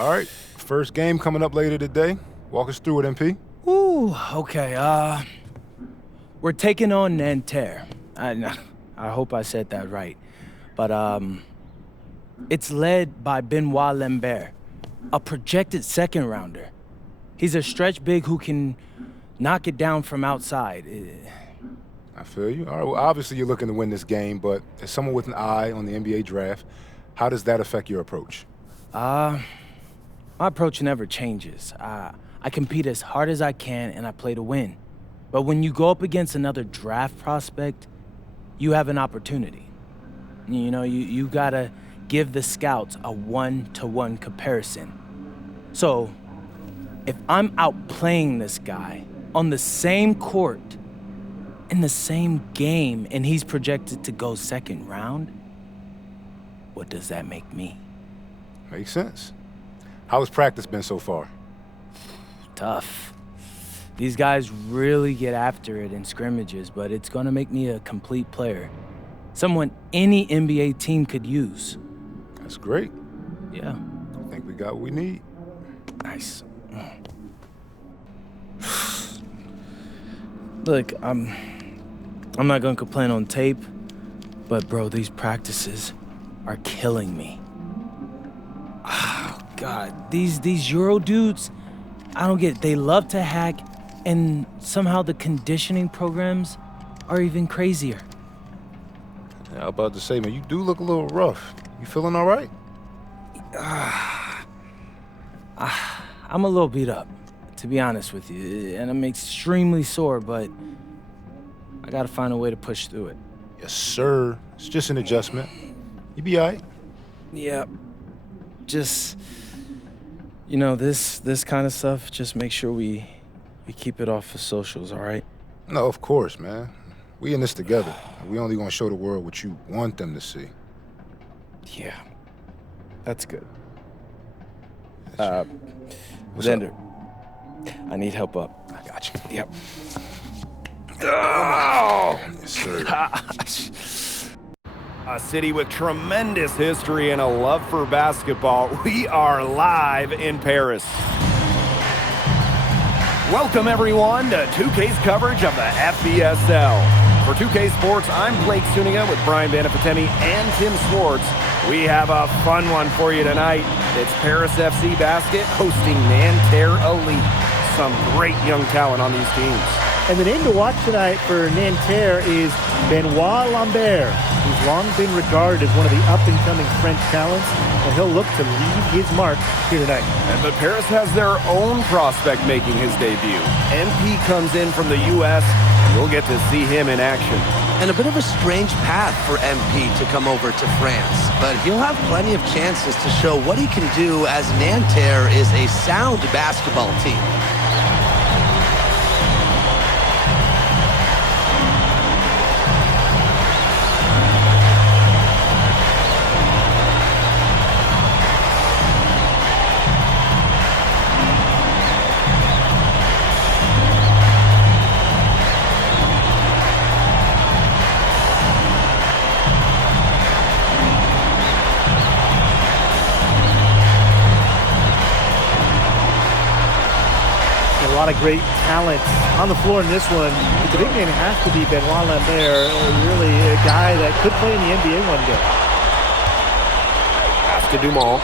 All right, first game coming up later today. Walk us through it, MP. Ooh, okay, we're taking on Nanterre. I hope I said that right. But, it's led by Benoit Lambert, a projected second-rounder. He's a stretch big who can knock it down from outside. I feel you. All right, well, obviously you're looking to win this game, but as someone with an eye on the NBA draft, how does that affect your approach? My approach never changes. I compete as hard as I can and I play to win. But when you go up against another draft prospect, you have an opportunity. You know, you gotta give the scouts a one-to-one comparison. So, if I'm outplaying this guy on the same court, in the same game, and he's projected to go second round, what does that make me? Makes sense. How has practice been so far? Tough. These guys really get after it in scrimmages, but it's gonna make me a complete player. Someone any NBA team could use. That's great. Yeah. I think we got what we need. Nice. Look, I'm not gonna complain on tape, but bro, these practices are killing me. Oh, God, these Euro dudes, I don't get it. They love to hack, and somehow the conditioning programs are even crazier. Yeah, I was about to say, man, you do look a little rough. You feeling all right? I'm a little beat up, to be honest with you, and I'm extremely sore, but I gotta find a way to push through it. Yes, sir. It's just an adjustment. You be all right. Yeah, just, you know, this kind of stuff, just make sure we keep it off of socials, all right? No, of course, man. We in this together. We only gonna show the world what you want them to see. Yeah, that's good. What's Xander, up? I need help up. I got you. Yep. Oh! Yes, sir. A city with tremendous history and a love for basketball. We are live in Paris. Welcome, everyone, to 2K's coverage of the FBSL. For 2K Sports, I'm Blake Suniga with Brian Banafiteni and Tim Swartz. We have a fun one for you tonight. It's Paris FC Basket hosting Nanterre Elite. Some great young talent on these teams. And the name to watch tonight for Nanterre is Benoit Lambert, who's long been regarded as one of the up-and-coming French talents, and he'll look to leave his mark here tonight. But Paris has their own prospect making his debut. MP comes in from the U.S., and we'll get to see him in action. And a bit of a strange path for MP to come over to France, but he'll have plenty of chances to show what he can do as Nanterre is a sound basketball team. A lot of great talent on the floor in this one. The big man has to be Benoit Lambert, really a guy that could play in the NBA one day. Pass to Dumont.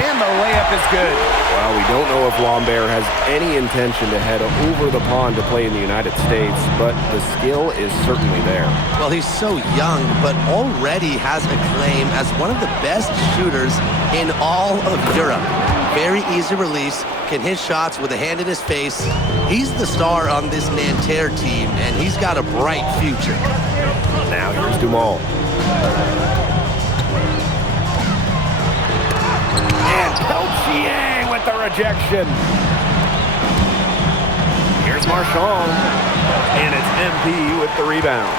And the layup is good. Well, we don't know if Lambert has any intention to head over the pond to play in the United States, but the skill is certainly there. Well, he's so young, but already has a claim as one of the best shooters in all of Europe. Very easy release, can hit shots with a hand in his face. He's the star on this Nanterre team, and he's got a bright future. Now here's Dumont. And Peltier with the rejection. Here's Marchand. And it's MP with the rebound.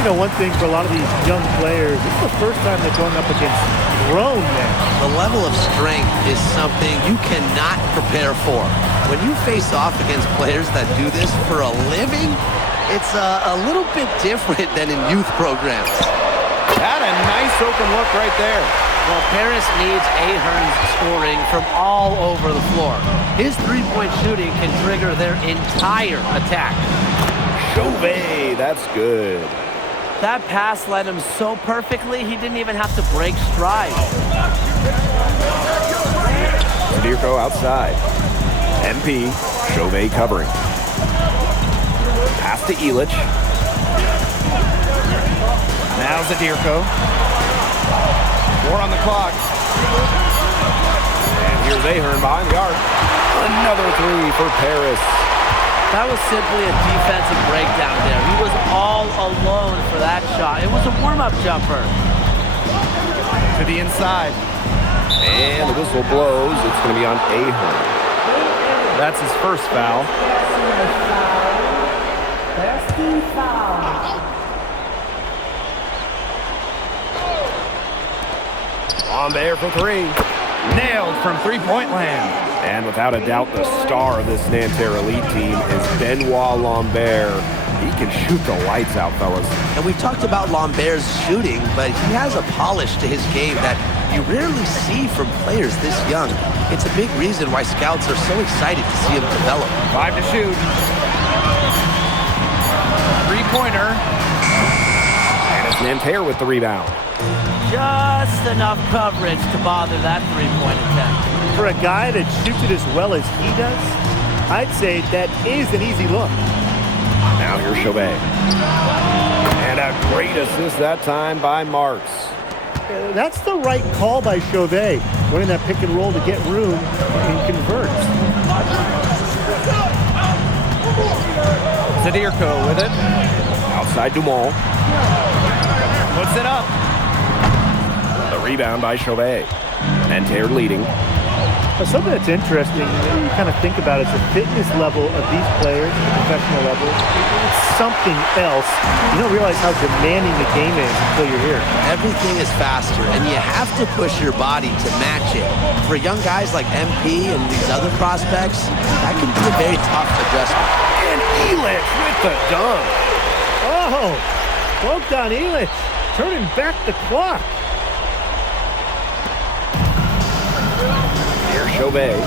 You know, one thing for a lot of these young players, it's the first time they're going up against grown men. The level of strength is something you cannot prepare for. when you face off against players that do this for a living, it's a little bit different than in youth programs. Had a nice open look right there. Well, Paris needs Ahern's scoring from all over the floor. His three-point shooting can trigger their entire attack. Chauvet, that's good. That pass led him so perfectly, he didn't even have to break stride. Zadirko outside. MP, Chauvet covering. Pass to Illich. Now Zadirko. 4 on the clock. And here's Ahern behind the arc. Another 3 for Paris. That was simply a defensive breakdown there. He was all alone for that shot. It was a warm-up jumper. To the inside. And the whistle blows. It's going to be on Ahern. That's his first foul. Lambert for 3. Nailed from three-point land. And without a doubt, the star of this Nanterre elite team is Benoit Lambert. He can shoot the lights out, fellas. And we've talked about Lambert's shooting, but he has a polish to his game that you rarely see from players this young. It's a big reason why scouts are so excited to see him develop. 5 to shoot. Three-pointer. And it's Nanterre with the rebound. Just enough coverage to bother that three-point attempt. For a guy that shoots it as well as he does, I'd say that is an easy look. Now here's Chauvet. And a great assist that time by Marks. That's the right call by Chauvet, running that pick and roll to get room and converts. Zadirko with it. Outside Dumont. Puts it up. The rebound by Chauvet. Nanterre leading. Something that's interesting, you kind of think about it, is the fitness level of these players at the professional level. It's something else. You don't realize how demanding the game is until you're here. Everything is faster, and you have to push your body to match it. For young guys like MP and these other prospects, that can be a very tough adjustment. And Illich with the dunk. Oh, well done, Illich, turning back the clock. Chauvet.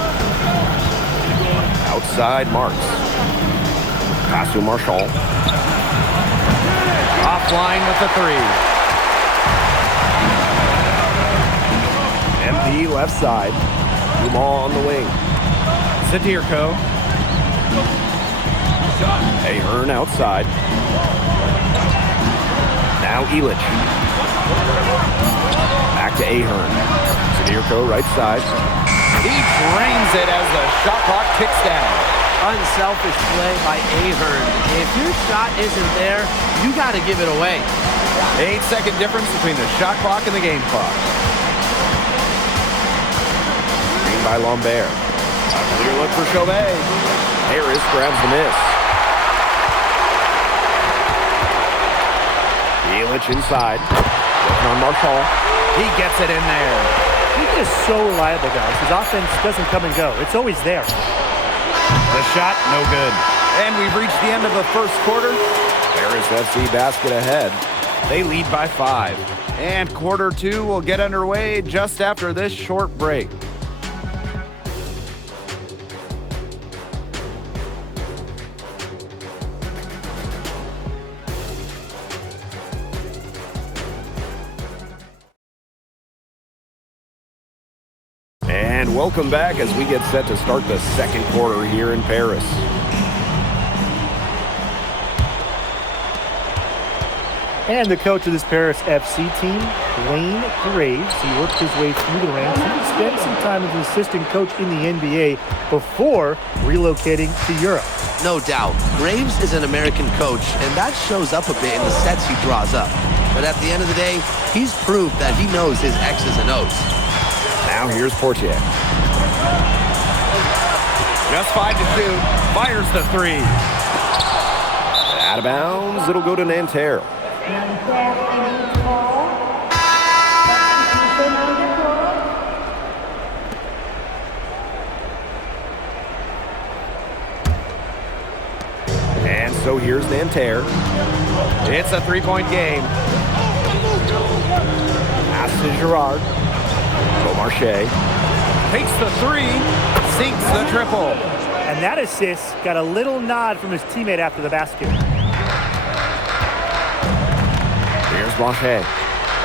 Outside Marks. Pass to Marshall. Offline with the 3. MP left side. Dumont on the wing. Zadirko. Ahern outside. Now Illich. Back to Ahern. Zadirko right side. He drains it as the shot clock ticks down. Unselfish play by Ahern. If your shot isn't there, you got to give it away. 8-second difference between the shot clock and the game clock. Green by Lambert. A clear look for Chauvet. Harris grabs the miss. Illich inside. Working on Marshall. He gets it in there. He's just so reliable, guys. His offense doesn't come and go. It's always there. The shot, no good. And we've reached the end of the first quarter. Paris FC basket ahead. They lead by 5. And quarter 2 will get underway just after this short break. And welcome back as we get set to start the second quarter here in Paris. And the coach of this Paris FC team, Wayne Graves, he worked his way through the ranks. He would spend some time as an assistant coach in the NBA before relocating to Europe. No doubt, Graves is an American coach, and that shows up a bit in the sets he draws up. But at the end of the day, he's proved that he knows his X's and O's. Now here's Portier. Just 5 to shoot. Fires the 3. Out of bounds. It'll go to Nanterre. And so here's Nanterre. It's a three-point game. Pass to Girard. Beaumarchais takes the three, sinks the triple. And that assist got a little nod from his teammate after the basket. Here's Blanchet.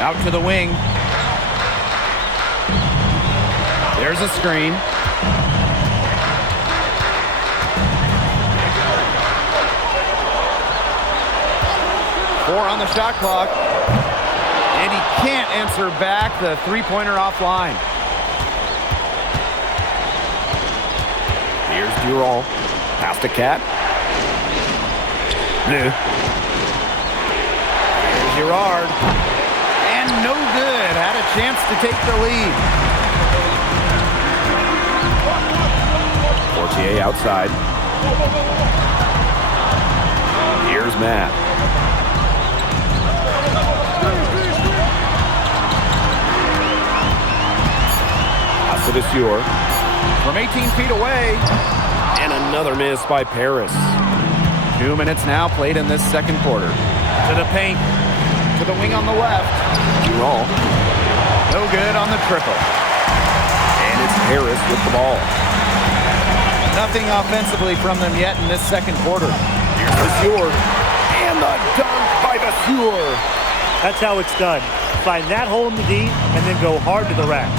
Out to the wing. There's a screen. Four on the shot clock. And he can't answer back the three-pointer offline. Here's Durand. Pass to Cat. Bleu. Here's Girard. And no good. Had a chance to take the lead. Portier outside. Here's Matt. Assedieur from 18 feet away. And another miss by Paris. 2 minutes now played in this second quarter. To the paint. To the wing on the left. Durand. No good on the triple. And it's Paris with the ball. Nothing offensively from them yet in this second quarter. Here's Vasseur. And the dunk by Vasseur. That's how it's done. Find that hole in the D and then go hard to the rack.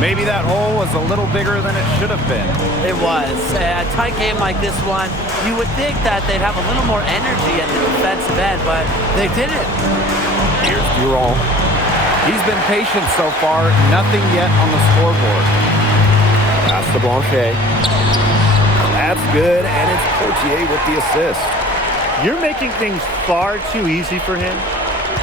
Maybe that hole was a little bigger than it should have been. It was. A tight game like this one, you would think that they'd have a little more energy at the defensive end, but they didn't. Here's Durand. He's been patient so far. Nothing yet on the scoreboard. Pass to Blanchet. That's good, and it's Portier with the assist. You're making things far too easy for him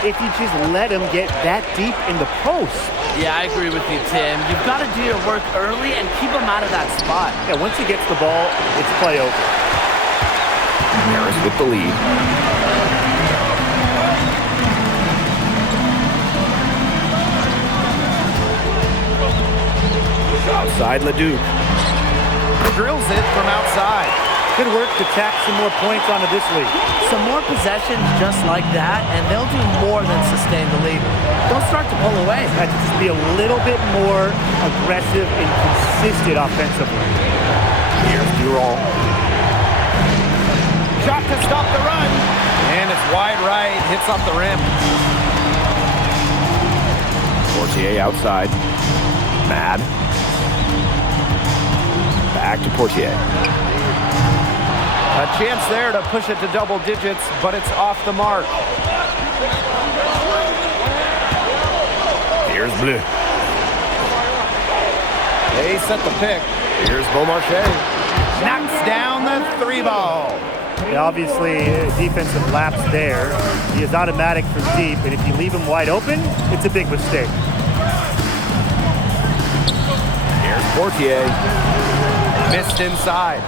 if you just let him get that deep in the post. Yeah, I agree with you, Tim. You've got to do your work early and keep him out of that spot. Yeah, once he gets the ball, it's play over. Paris with the lead. Outside Leduc. Drills it from outside. Good work to tack some more points onto this lead. Some more possessions just like that, and they'll do more than sustain the lead. Don't start to pull away. Have to just be a little bit more aggressive and consistent offensively. Here's Durand. Shot to stop the run. And it's wide right. Hits off the rim. Portier outside. Mad. Back to Portier. A chance there to push it to double digits, but it's off the mark. Here's Bleu. They set the pick. Here's Beaumarchais. Knocks down the three ball. And obviously, defensive lapse there. He is automatic from deep, and if you leave him wide open, it's a big mistake. Here's Portier. Missed inside.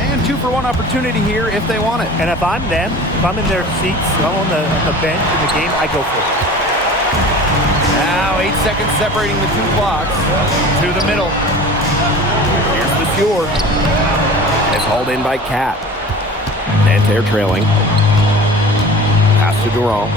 And 2-for-1 opportunity here if they want it. And if I'm them, if I'm in their seats, if I'm on the bench in the game, I go for it. Now 8 seconds separating the two blocks. To the middle. Here's Vasseur. It's hauled in by Cat. Nanterre trailing. Pass to Durand.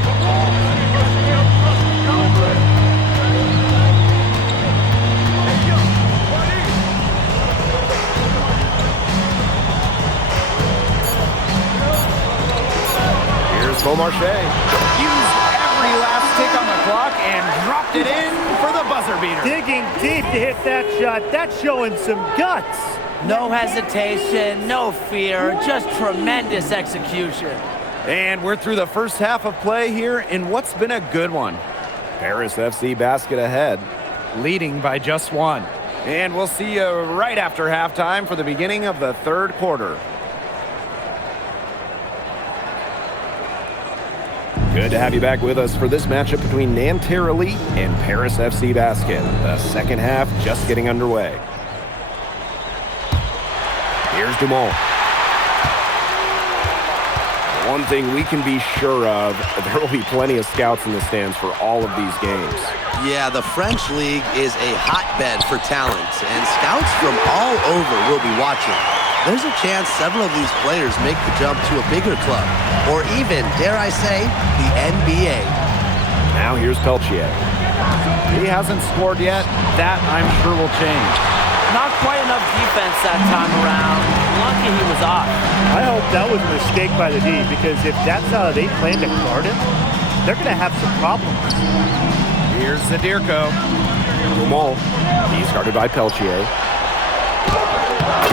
Beaumarchais used every last tick on the clock and dropped it in for the buzzer beater. Digging deep to hit that shot. That's showing some guts. No hesitation, no fear, just tremendous execution. And we're through the first half of play here in what's been a good one. Paris FC basket ahead, leading by just one. And we'll see you right after halftime for the beginning of the third quarter. Good to have you back with us for this matchup between Nanterre Elite and Paris FC Basket. The second half just getting underway. Here's Dumont. One thing we can be sure of, there will be plenty of scouts in the stands for all of these games. Yeah, the French League is a hotbed for talent, and scouts from all over will be watching. there's a chance several of these players make the jump to a bigger club, or even, dare I say, the NBA. Now here's Peltier. He hasn't scored yet. That, I'm sure, will change. Not quite enough defense that time around. Lucky he was off. I hope that was a mistake by the D, because if that's how they plan to guard him, they're going to have some problems. Here's Zadirko. Dumont. He's guarded by Peltier.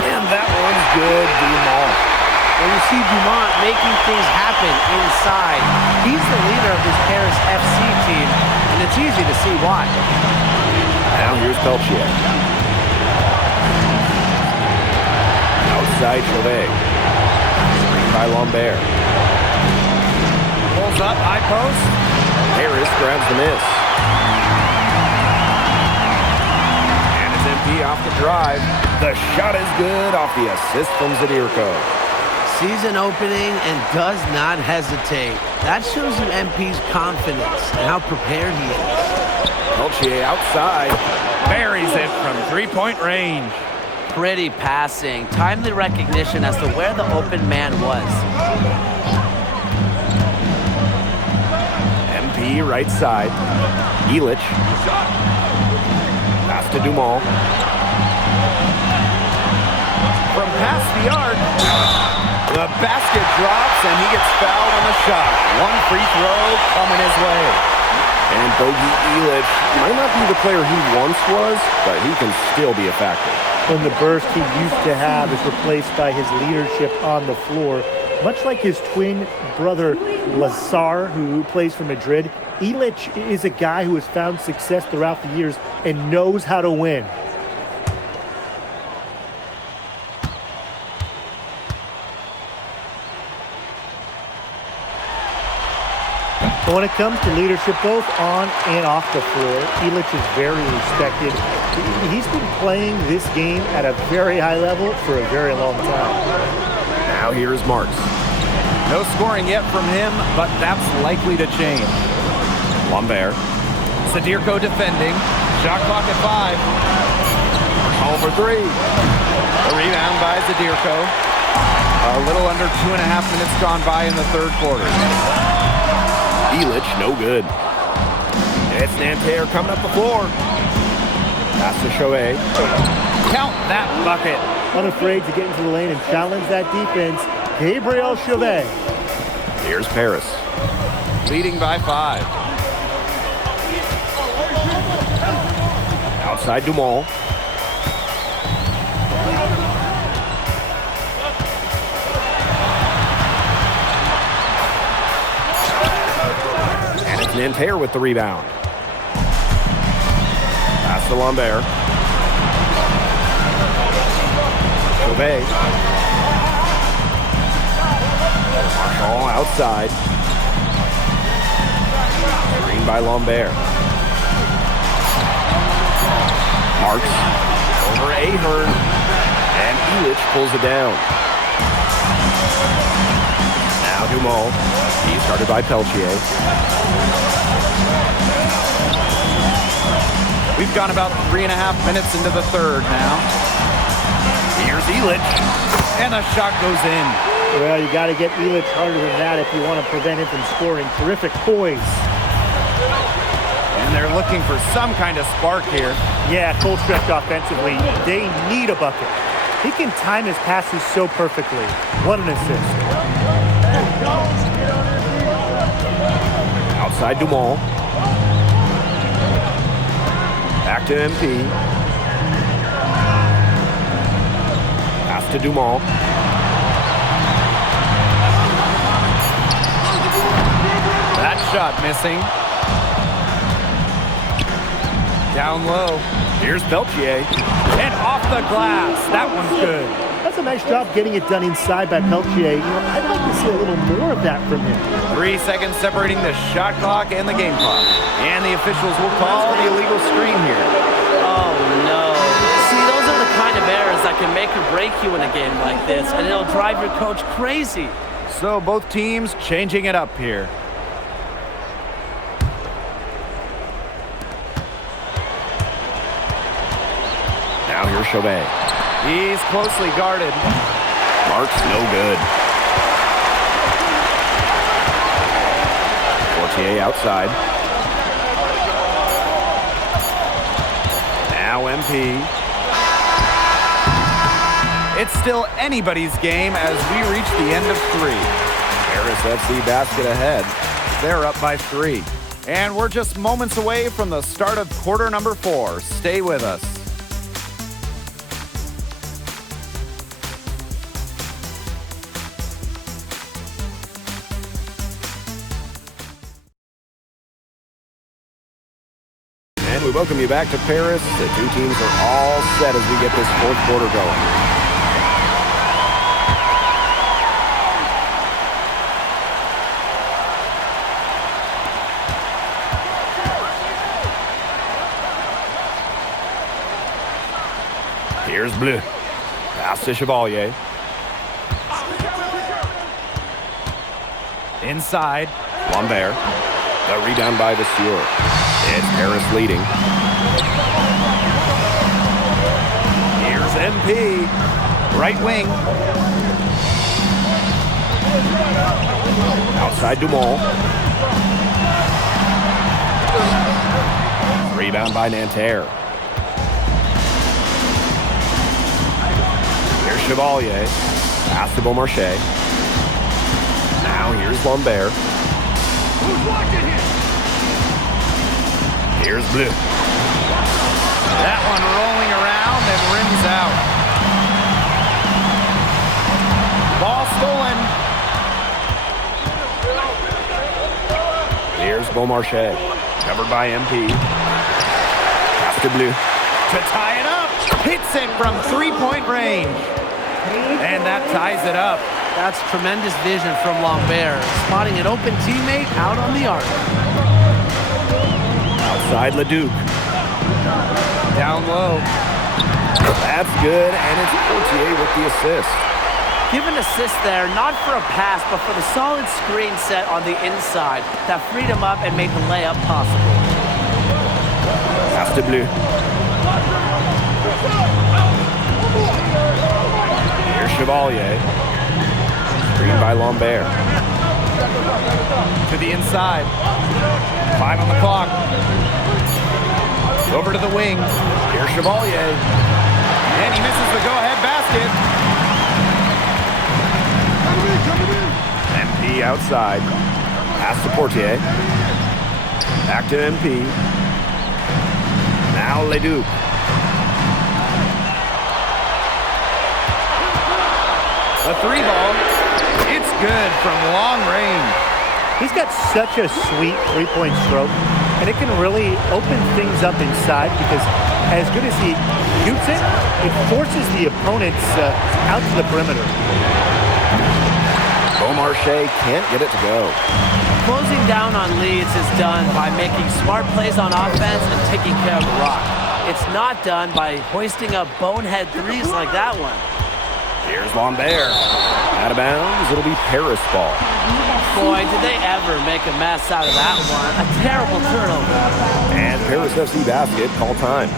And that one's good, Dumont. Well, you see Dumont making things happen inside. He's the leader of this Paris FC team, and it's easy to see why. Now here's Peltier. Outside Chauvet. Screen by Lambert. Pulls up, high post. Harris grabs the miss. And it's MP off the drive. The shot is good off the assist from Zadirko. Sees an opening and does not hesitate. That shows you MP's confidence and how prepared he is. Peltier outside. Buries it from three-point range. Pretty passing. Timely recognition as to where the open man was. MP right side. Illich. Pass to Dumont. From past the arc. The basket drops and he gets fouled on the shot. One free throw coming his way. And Bogey Illich might not be the player he once was, but he can still be a factor. When the burst he used to have is replaced by his leadership on the floor, much like his twin brother Lazar, who plays for Madrid, Illich is a guy who has found success throughout the years and knows how to win. But when it comes to leadership, both on and off the floor, Illich is very respected. He's been playing this game at a very high level for a very long time. Now here's Marks. No scoring yet from him, but that's likely to change. Lambert. Zadirko defending. Shot clock at 5. Home for 3. A rebound by Zadirko. A little under 2.5 minutes gone by in the third quarter. Illich, no good. It's Nanterre coming up the floor. Pass to Chauvet. Count that bucket. Unafraid to get into the lane and challenge that defense, Gabriel Chauvet. Here's Paris. Leading by 5. Outside Dumont. And it's Nanterre with the rebound. Pass to Lambert. Chauvet. Marshall outside. Screen by Lambert. Marks over Ahern. And Illich pulls it down. Now Dumont. He's guarded by Peltier. We've gone about 3.5 minutes into the third now. Here's Illich. And a shot goes in. Well, you got to get Illich harder than that if you want to prevent him from scoring. Terrific poise. And they're looking for some kind of spark here. Yeah, full stretch offensively. They need a bucket. He can time his passes so perfectly. What an assist. Outside Dumont. Back to MP. Pass to Dumont. That shot missing. Down low. Here's Peltier. And off the glass. That one's good. That's a nice job getting it done inside by Peltier. I'd like to see a little more of that from him. 3 seconds separating the shot clock and the game clock. And the officials will call the illegal screen here. Oh, no. See, those are the kind of errors that can make or break you in a game like this, and it'll drive your coach crazy. So both teams changing it up here. Now here's Chauvet. He's closely guarded. Mark's no good. Portier outside. Now MP. It's still anybody's game as we reach the end of 3. Paris FC basket ahead. They're up by 3. And we're just moments away from the start of quarter number 4. Stay with us. And we welcome you back to Paris. The two teams are all set as we get this fourth quarter going. Here's Bleu. Pass to Chevalier. Inside. Lambert. The rebound by Vasseur. It's Paris leading. Here's MP. Right wing. Outside Dumont. Rebound by Nanterre. Here's Chevalier. Pass to Beaumarchais. Now here's Lambert. Who's watching him? Here's Bleu. That one rolling around and rims out. Ball stolen. Here's Beaumarchais. Covered by MP. Pass to Bleu. To tie it up. Hits it from three-point range. And that ties it up. That's tremendous vision from Lambert, spotting an open teammate out on the arc. Outside Leduc. Down low. That's good, and it's Portier with the assist. Give an assist there, not for a pass, but for the solid screen set on the inside that freed him up and made the layup possible. Pass to Bleu. Here's Chevalier. Screen by Lambert. To the inside. 5 on the clock. Over to the wing. Here's Chevalier. And he misses the go-ahead basket. MP outside. Pass to Portier. Back to MP. Now Leduc. A 3-ball. It's good from long range. He's got such a sweet three-point stroke, and it can really open things up inside because as good as he shoots it, it forces the opponents out to the perimeter. Beaumarchais can't get it to go. Closing down on leads is done by making smart plays on offense and taking care of the rock. It's not done by hoisting up bonehead threes like that one. Here's Lambert. Out of bounds, it'll be Paris ball. Boy, did they ever make a mess out of that one. A terrible turnover. And Paris FC basket, call time.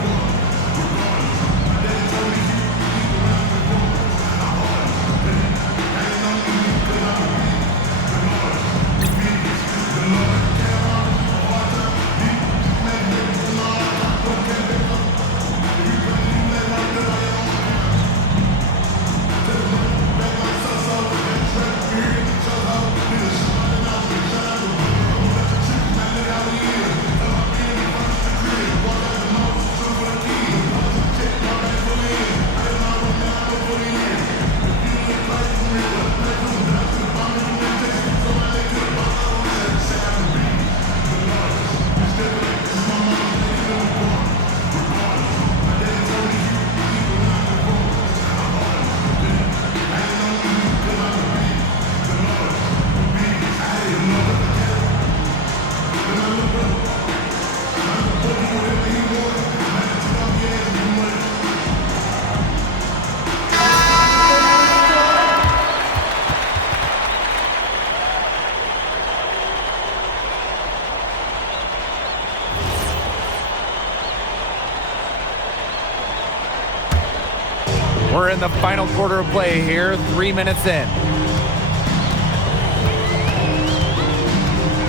We're in the final quarter of play here, 3 minutes in.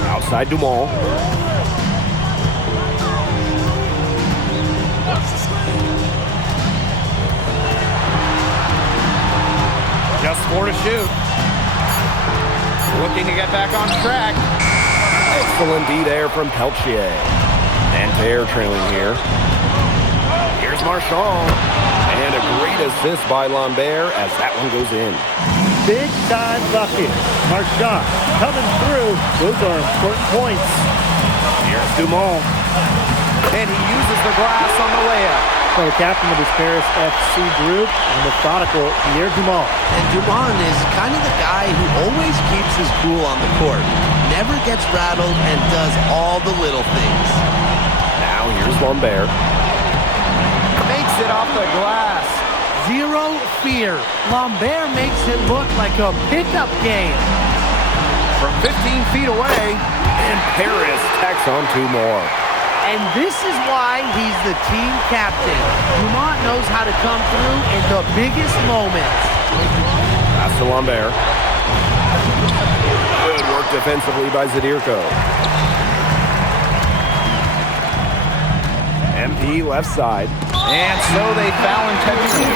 Outside Dumont. Just 4 to shoot. Looking to get back on track. Excellent D there from Peltier. Nanterre trailing here. Here's Marchand. And a great assist by Lambert as that one goes in. Big time bucket. Marchand coming through. Those are important points. Here's Dumont. And he uses the glass on the layup. The captain of this Paris FC group, the methodical Pierre Dumont. And Dumont is kind of the guy who always keeps his cool on the court. Never gets rattled and does all the little things. Now here's Lambert. Makes it off the glass. Zero fear. Lambert makes it look like a pickup game. From 15 feet away, and Paris tacks on 2 more. And this is why he's the team captain. Dumont knows how to come through in the biggest moments. Pass to Lambert. Good work defensively by Zadirko. MP left side. And so they foul intentionally.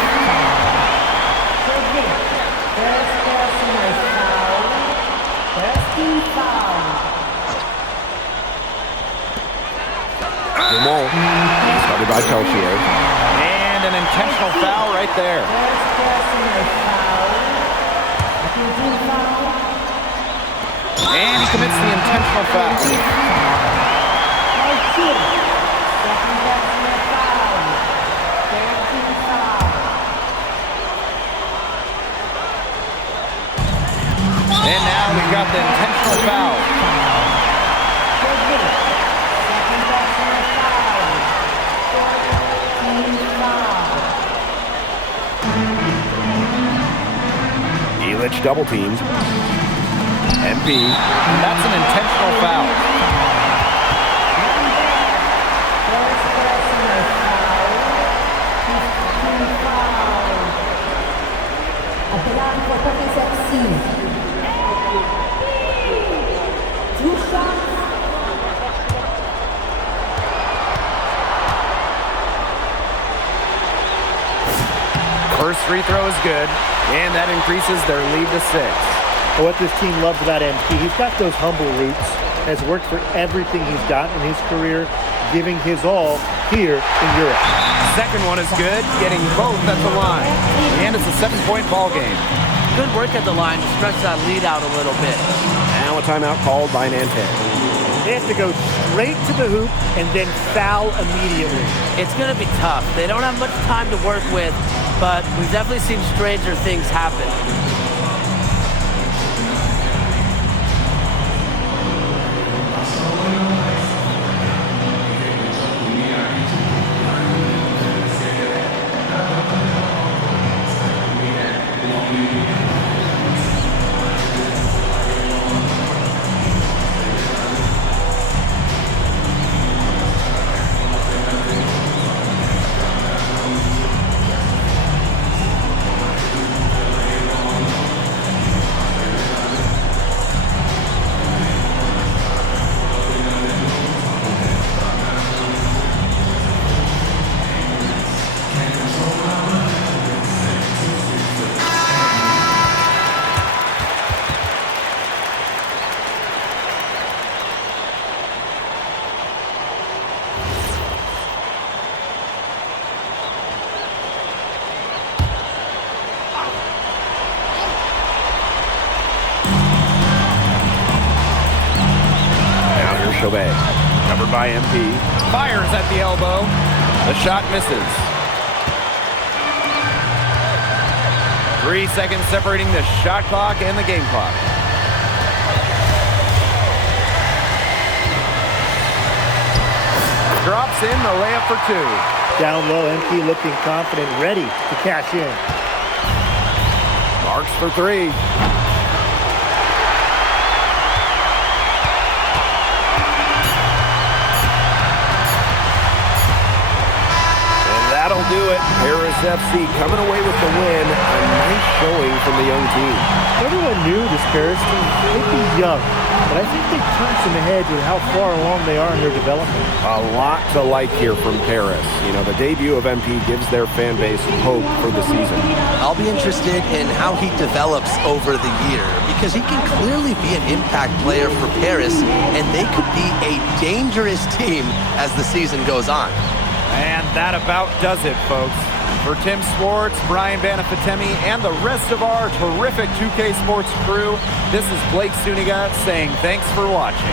Dumont, started by Peltier. And an intentional foul right there. And he commits the intentional foul. And now we've got the intentional foul. Elich double teamed. MP. And that's an intentional foul. First free throw is good, and that increases their lead to 6. Well, what this team loves about MP, he's got those humble roots. Has worked for everything he's got in his career, giving his all here in Europe. Second one is good, getting both at the line. And it's a 7-point ball game. Good work at the line to stretch that lead out a little bit. Now a timeout called by Nanterre. They have to go straight to the hoop and then foul immediately. It's going to be tough. They don't have much time to work with, but we've definitely seen stranger things happen. Chauvet, covered by MP, fires at the elbow. The shot misses. 3 seconds separating the shot clock and the game clock. Drops in the layup for 2. Down low, MP looking confident, ready to cash in. Marks for 3. That'll do it. Paris FC coming away with the win. A nice showing from the young team. Everyone knew this Paris team would be young, but I think they turned some heads with how far along they are in their development. A lot to like here from Paris. You know, the debut of MP gives their fan base hope for the season. I'll be interested in how he develops over the year because he can clearly be an impact player for Paris, and they could be a dangerous team as the season goes on. And that about does it, folks. For Tim Swartz, Brian Banafitemi, and the rest of our terrific 2K Sports crew, this is Blake Suniga saying thanks for watching.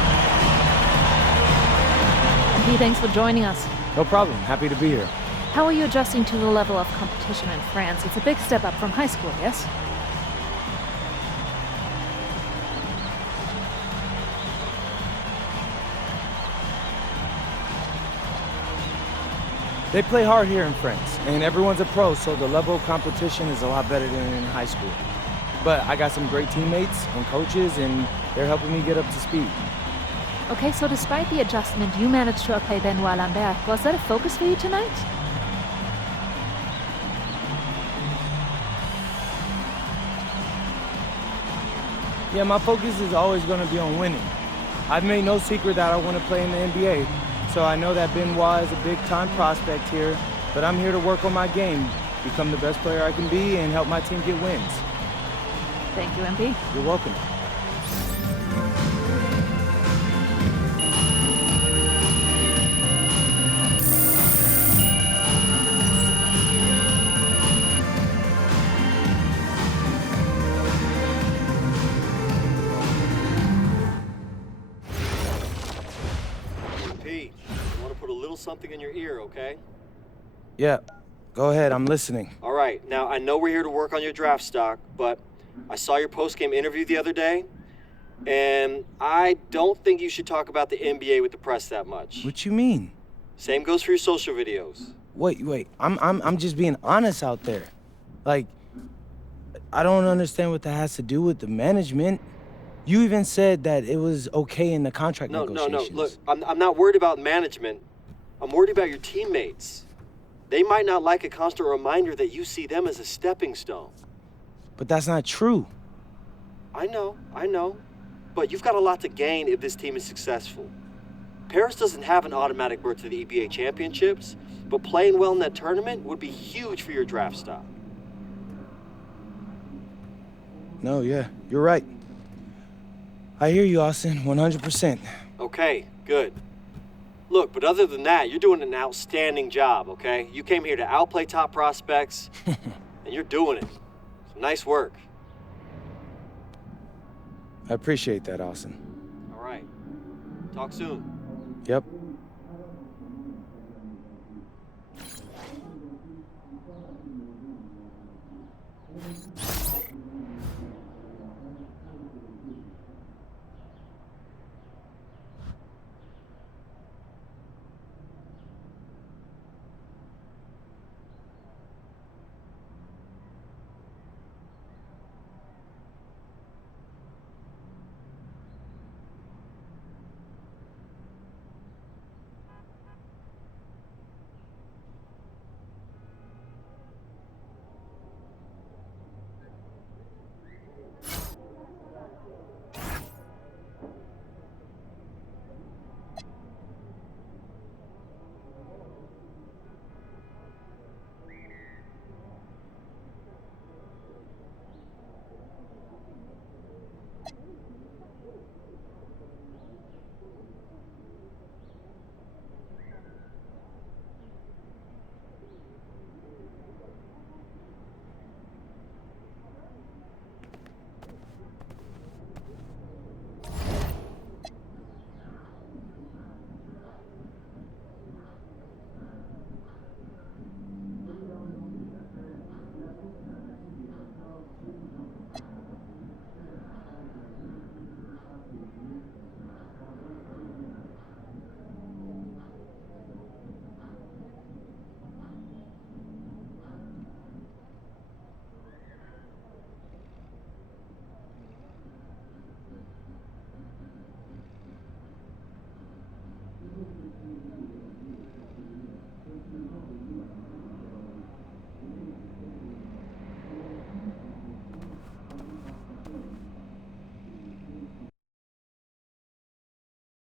Hey, thanks for joining us. No problem. Happy to be here. How are you adjusting to the level of competition in France? It's a big step up from high school, yes? They play hard here in France, and everyone's a pro, so the level of competition is a lot better than in high school. But I got some great teammates and coaches, and they're helping me get up to speed. Okay, so despite the adjustment, you managed to outplay Benoit Lambert. Was that a focus for you tonight? Yeah, my focus is always going to be on winning. I've made no secret that I want to play in the NBA, so I know that Benoit is a big-time prospect here, but I'm here to work on my game, become the best player I can be, and help my team get wins. Thank you, MP. You're welcome. Something in your ear, okay? Yeah, go ahead, I'm listening. All right, now I know we're here to work on your draft stock, but I saw your post-game interview the other day, and I don't think you should talk about the NBA with the press that much. What you mean? Same goes for your social videos. Wait, I'm just being honest out there. Like, I don't understand what that has to do with the management. You even said that it was okay in the contract negotiations. No, look, I'm not worried about management. I'm worried about your teammates. They might not like a constant reminder that you see them as a stepping stone. But that's not true. I know. But you've got a lot to gain if this team is successful. Paris doesn't have an automatic berth to the EBA championships, but playing well in that tournament would be huge for your draft stock. No, yeah, you're right. I hear you, Austin, 100%. Okay, good. Look, but other than that, you're doing an outstanding job, okay? You came here to outplay top prospects, and you're doing it. So nice work. I appreciate that, Austin. All right. Talk soon. Yep.